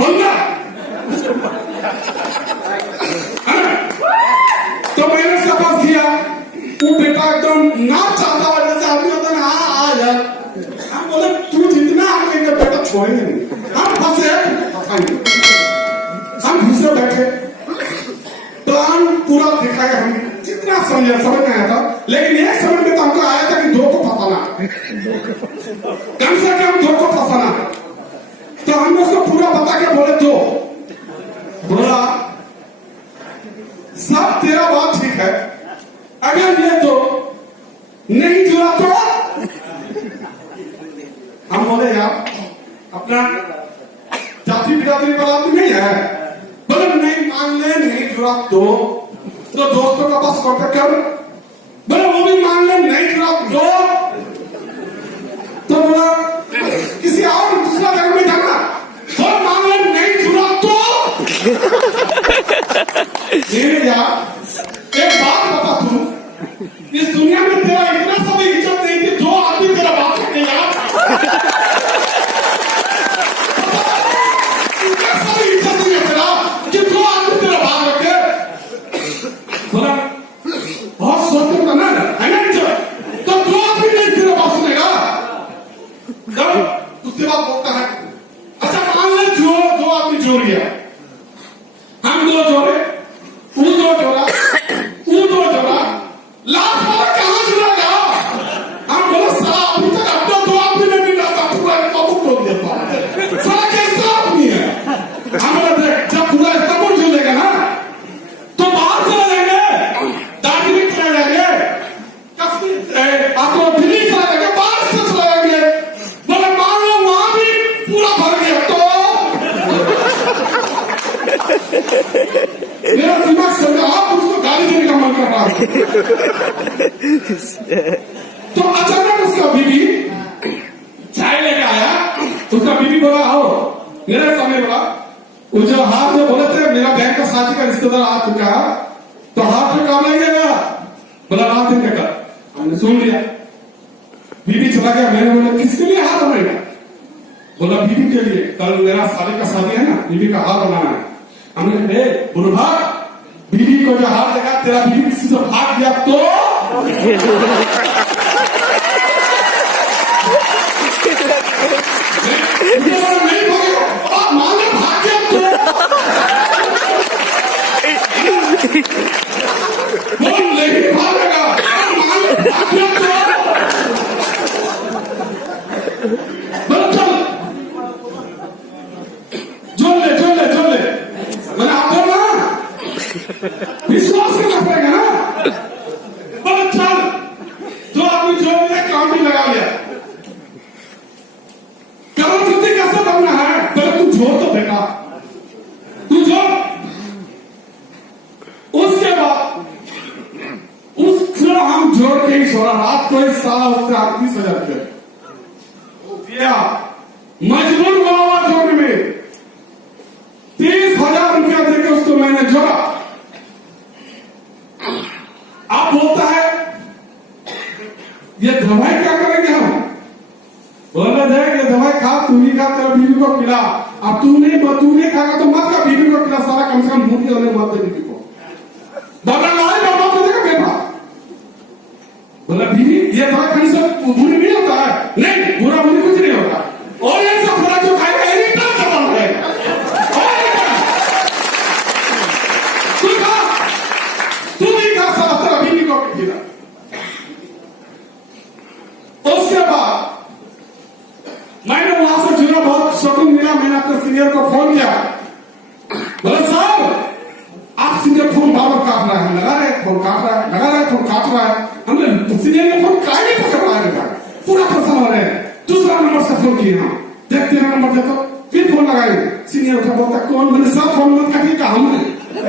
बोलना। तो मैंने शपथ किया, वो बेटा एकदम ना चाहता हुआ जैसे आदमी होता है ना, आ जा। हम बोले तू जितना आगे बेटा छोड़ेंगे नहीं, हम फंसे हम घुसे बैठे, प्लान पूरा दिखाया हमने, जितना समझ में आया था। लेकिन एक समझ में तो हमको आया था कि दो को फंसाना, कम से कम दो को फंसाना। तो हमने उसको पूरा बता के बोले दो, बोला सब तेरा बात ठीक है, अगर ये तो नहीं जुड़ा तो हम बोले यार अपना जाति बिरादरी पर आदमी नहीं है, बोले नहीं मान ले नहीं जुड़ा तो दोस्तों का पास कांटेक्ट कर, बोले वो भी मान ले नहीं जुड़ा तो बोला किसी और दूसरा जगह में जाना, बोले मान ले नहीं जुड़ा तो यार एक बात बता, तू इस दुनिया में तेरा इतना सब इज्जत नहीं कि दो आदमी तेरा बात करने यार, इतना सब इज्जत नहीं है तेरा कि दो आदमी तेरा बात रखे। बोला बहुत सोचते हो ना, है ना इज्जत, तो दो आदमी नहीं तेरा बात सुनेगा। जब दूसरी बात बोलता है, अच्छा मान ले जो दो आदमी जोड़ गया, हम दो जोड़े, वो दो जोड़ा, वो दो जोड़ा, लाख वाला कहां जुड़ेगा? हम बोले साला अभी तक अपना दो आदमी में भी रहता, पूरा कबूल बोल देता, साला कैसा आदमी है? हम बोले देख जब पूरा कबूल जुड़ेगा ना तो बाहर चले जाएंगे, दार्जिलिंग चले जाएंगे, आपको दिल्ली चले जाएंगे, बाहर से चले जाएंगे। बोले मान लो वहां भी पूरा भर गया तो मेरा दिमाग समझा, आप उसको गाली देने का मन कर रहा है। तो अचानक उसका बीबी चाय लेके आया, उसका बीबी बोला आओ, मेरे सामने बोला, वो जो हाथ में बोले थे मेरा बहन का साथी का रिश्तेदार आ चुका, तो हाथ में काम लगेगा, बोला हाथ दिन का, हमने सुन लिया। बीबी चला गया, मैंने बोला किसके लिए हाथ बनाएगा? बोला बीबी के लिए, कल मेरा साले का शादी है ना, बीबी का हाथ बनाना है। हमने कहा बुढ़ा बीबी को जो हाथ लगा, तेरा बीबी किसी से भाग गया तो नहीं भागेगा, मान लो भाग गया तो वो नहीं भागेगा, मान लो भाग गया तो चल जोड़ ले मैंने आप बोला विश्वास करना पड़ेगा ना। बोले चल जो आदमी जोड़ लिया, काम भी लगा लिया, करोड़पति कैसे बनना है? बोले तू जोड़ तो बेटा, तू जोड़। उसके बाद उसको हम जोड़ के ही छोड़ा, रात को ही साला उससे 38,000 दिया, मजबूर हुआ जोड़ने में, 30,000 रुपया देकर उसको मैंने जोड़ा। आप बोलता है ये दवाई क्या करेंगे हम? बोला देख ये दवाई खा, तू ही खा, तेरा बीवी को खिला, अब तू नहीं खाएगा तो मत खा, बीवी को खिला, सारा कम से कम भूख होने मत दे बीवी को। बोला लाई बाबा को देखा बेटा, बोला बीवी ये दवाई खाने से बुरी नहीं होता है, नहीं बुरा बुरी कुछ नहीं होता, और ये सब फर्क जो खाएगा एनी टाइम खत्म हो जाएगा। उसके बाद मैंने वहां से जुड़ा, बहुत सुकून मिला। मैंने अपने सीनियर को फोन किया, बोले साहब आप सीनियर फोन बार काट रहा है, लगा रहे फोन काट रहा है, हमने सीनियर ने फोन काहे नहीं पकड़ रहा है, पूरा परेशान हो रहे हैं। दूसरा नंबर से फोन किया, देख तेरा नंबर देखो, फिर फोन लगाए, सीनियर उठा, बोलता कौन? मैंने सब फोन मत काटिए का हमने,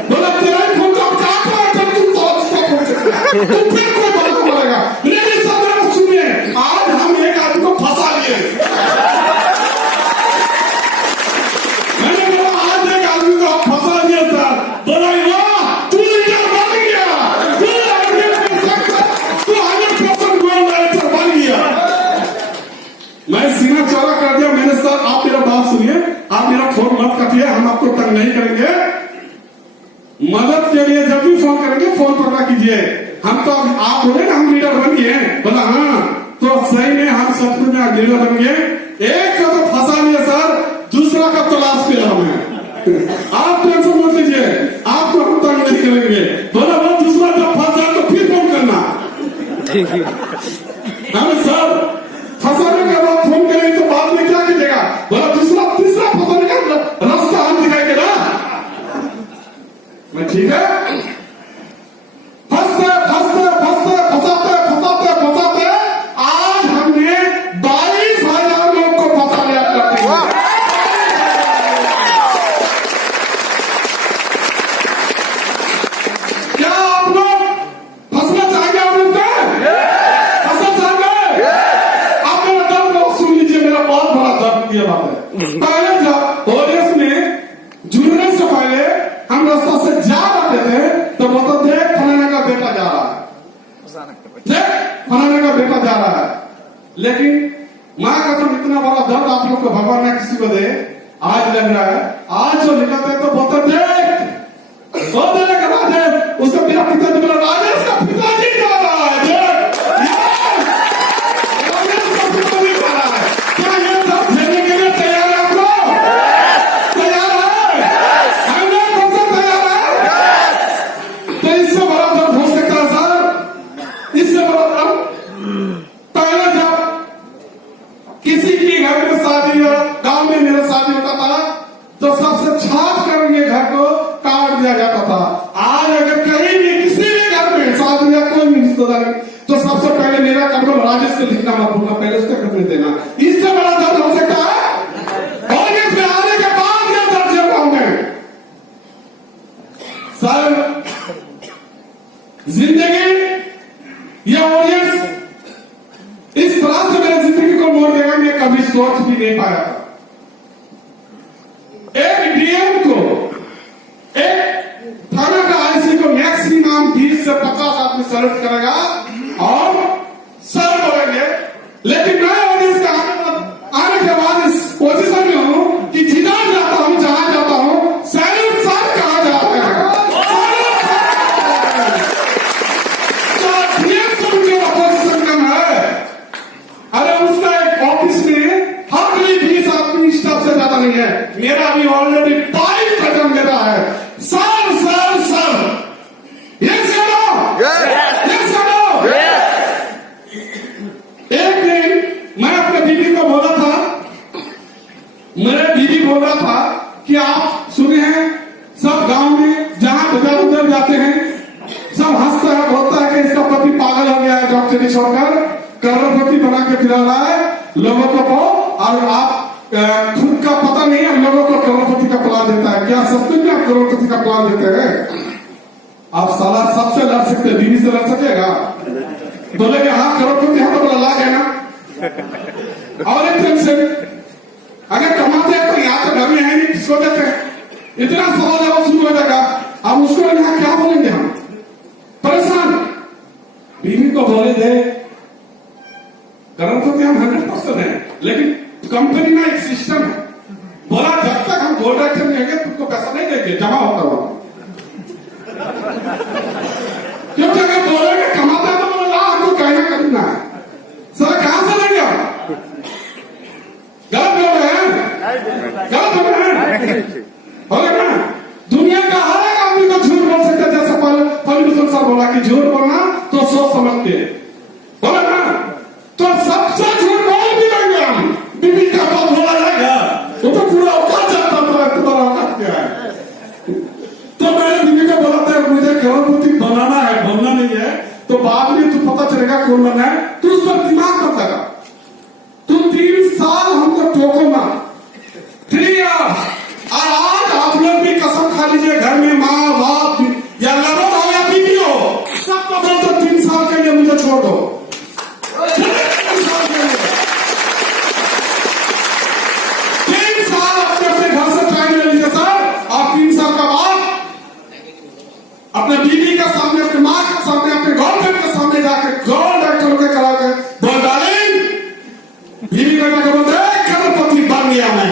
बोला तेरा ही फोन तो काट रहा है, जब तुम तो फिर कोई बात बोलेगा। मेरे सब सुनिए, आज हम एक आदमी को फंसा लिए, मैंने बोला आज एक आदमी को फंसा दिया सर, बोला तू लीडर बन गया, तू 100% गोल्ड मेडल बन गया। मैं सीना चौड़ा कर दिया, मैंने सर आप मेरा बात सुनिए, आप मेरा फोन मत काटिए, के लिए जब भी फोन करेंगे फोन पकड़ा कीजिए। हम तो आप बोले ना हम लीडर बनिए, बोला हाँ तो सही में हम सच में लीडर बन गए। एक को तो फंसा लिया सर, दूसरा का तलाश किया हमें। आप टेंशन मत लीजिए, आपको हम तंग नहीं करेंगे। बोला वो दूसरा जब फंस जाए तो फिर फोन करना। हमें सर फंसाने के बाद फोन करेंगे तो बाद में क्या कीजिएगा? बोला दूसरा तीसरा फंसाने का रास्ता हम दिखाई दे रहा। मैं ठीक है, फंसते फंसते फंसते फंसाते फंसाते फंसाते आज हमने 22,000 लोग को फंसा लिया करते हैं। क्या आप लोग फंसना चाहेंगे? आप लोग फंसना चाहेंगे? आप मेरा दर्द बहुत सुन लीजिए, मेरा बहुत बड़ा दर्द की बात है। पहले जब ऑडियंस में जुड़ने से पहले हम रास्ता से जा रहे थे तो वो तो देख फलाने का बेटा जा रहा है, देख फलाने का बेटा जा रहा है। लेकिन माँ का तो इतना बड़ा दर्द आप लोग को भगवान ने किसी को दे आज लग रहा है। आज जो निकलते तो वो तो देख वो देने के बाद उसका मेरा पिताजी बोला राजेश का पिताजी जा रहा है, राजेश का पिताजी जा रहा है। क्या ये सब झेलने के लिए तैयार है? आप लोग तैयार है? हम लोग कौन सा तैयार है? तो इससे बड़ा दर्द हो सकता है सर, इससे बड़ा दर्द। पहले जब किसी की घर में शादी या गांव में मेरा शादी होता था तो सबसे छाप करके घर को काट दिया जाता था। आज अगर कहीं भी किसी भी घर में शादी या कोई भी रिश्तेदार तो सबसे पहले मेरा कदम राजेश को लिखना मत भूलना, पहले उसका कदम देना। इससे बड़ा दर्द हो सकता है? और इसमें आने के बाद यह दर्द झेल रहा हूं मैं सर। जिंदगी यह ऑडियंस इस तरह से मेरी जिंदगी को मोड़ देगा, मैं कभी सोच भी नहीं पाया था। एक डीएम को, एक थाना का आईसी को मैक्सिमम 20 से 50 आदमी सर्च करेगा और सर बोलेंगे। लेकिन मैं ऑडियंस का आने के बाद इस पोजीशन में हूं कि जिधर जाता हूं, जहां जाता हूं, सैल्यूट सर कहा जाता है। तो डीएम से मुझे अपोजिशन कम है। अरे उसका एक ऑफिस में हार्डली 20 आदमी स्टाफ से ज्यादा नहीं है, मेरा अभी ऑलरेडी 5 कदम मेरा है। सर सर सर ये सुनो, ये सुनो। एक दिन मैं अपने बीबी को बोला था, मेरे बीबी बोल रहा था कि आप सुने हैं सब गांव में जहां बजार उधर जाते हैं सब हंसता है, बोलता है कि इसका पति पागल हो गया है, डॉक्टरी छोड़कर करोड़पति बना के फिरा रहा है लोगों को। और आप खुद का पता नहीं है, लोगों को करोड़पति का प्लान देता है। क्या सच में आप करोड़पति का प्लान देते हैं? आप साला सबसे लड़ सकते हैं, बीवी से लड़ सकेगा? बोलेगे हाँ करोड़पति है तो बोला ला गया ना। और एक टेंशन अगर कमाते हैं तो यहाँ तो घर में है नहीं, किसको देते हैं? इतना सवाल है वो शुरू हो जाएगा। अब उसको यहाँ क्या बोलेंगे? हम परेशान। बीवी को बोले थे करोड़पति हम 100% है, लेकिन कंपनी में एक सिस्टम है, बोला जब तक हम गोल्ड एक्शन नहीं होंगे तुमको पैसा नहीं देंगे, जमा होता हुआ। क्योंकि अगर बोलेंगे कमाता तो बोला आपको कहना करना है। सर कहां से लेंगे? गलत बोल रहे हैं, गलत बोल रहे हैं। बोले ना दुनिया का हर एक आदमी को झूठ बोल सकते हैं। जैसे पॉलिटिशियन साहब बोला कि झूठ बोलना तो सोच समझ के बोले ना, तो सबसे झूठ बोल भी लेंगे हम। बीबी का बात बोला जाएगा वो तो पूरा औकात जाता था, तुम्हारा औकात क्या है? तो मैंने बीबी को बोला था मुझे करोड़पति बनाना है, बनना नहीं है तो बाद में तू पता चलेगा कौन बनना है। तू उस पर दिमाग मत लगा, तू 3 साल हमको टोको ना, 3 years। और आज आप लोग भी कसम खा लीजिए, घर में माँ बाप या लड़ो हो या बीवी हो, सबको बोलते 3 साल के लिए मुझे छोड़ दो। 3 साल अपने अपने घर से टाइम ले लीजिए सर, और 3 साल का बाद अपने बीवी के सामने, अपने माँ के सामने, अपने गर्लफ्रेंड के सामने जाके गोल्ड एक्टर के करा के बोल डार्लिंग, बीवी को जाकर बोलते करोड़पति बन गया मैं।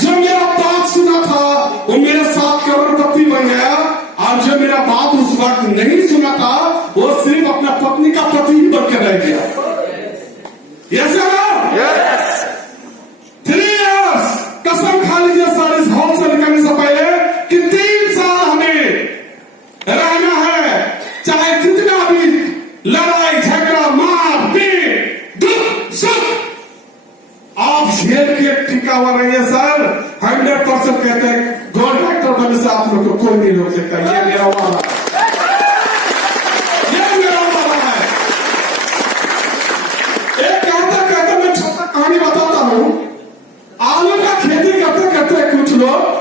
जो मेरा बात सुना था वो मेरे साथ करोड़पति बन गया, और जो मेरा बात उस वक्त नहीं सुना था वो सिर्फ अपना पत्नी का पति ही बनकर रह गया। यस यस 3 years कसम खा लीजिए सर इस हॉल से निकलने से पहले कि 3 साल हमें रहना है, चाहे जितना भी लड़ाई झगड़ा मार पीट दुख सुख आप झेल के टिका हुआ रहिए सर। 100% कहते हैं गोल्ड एक्टर बनने से आप लोग को कोई नहीं रोक सकता। ये मेरा वादा है, ये मेरा वादा है। एक कहते कहते मैं छोटा कहानी बताता हूं। आलू का खेती करते करते कुछ लोग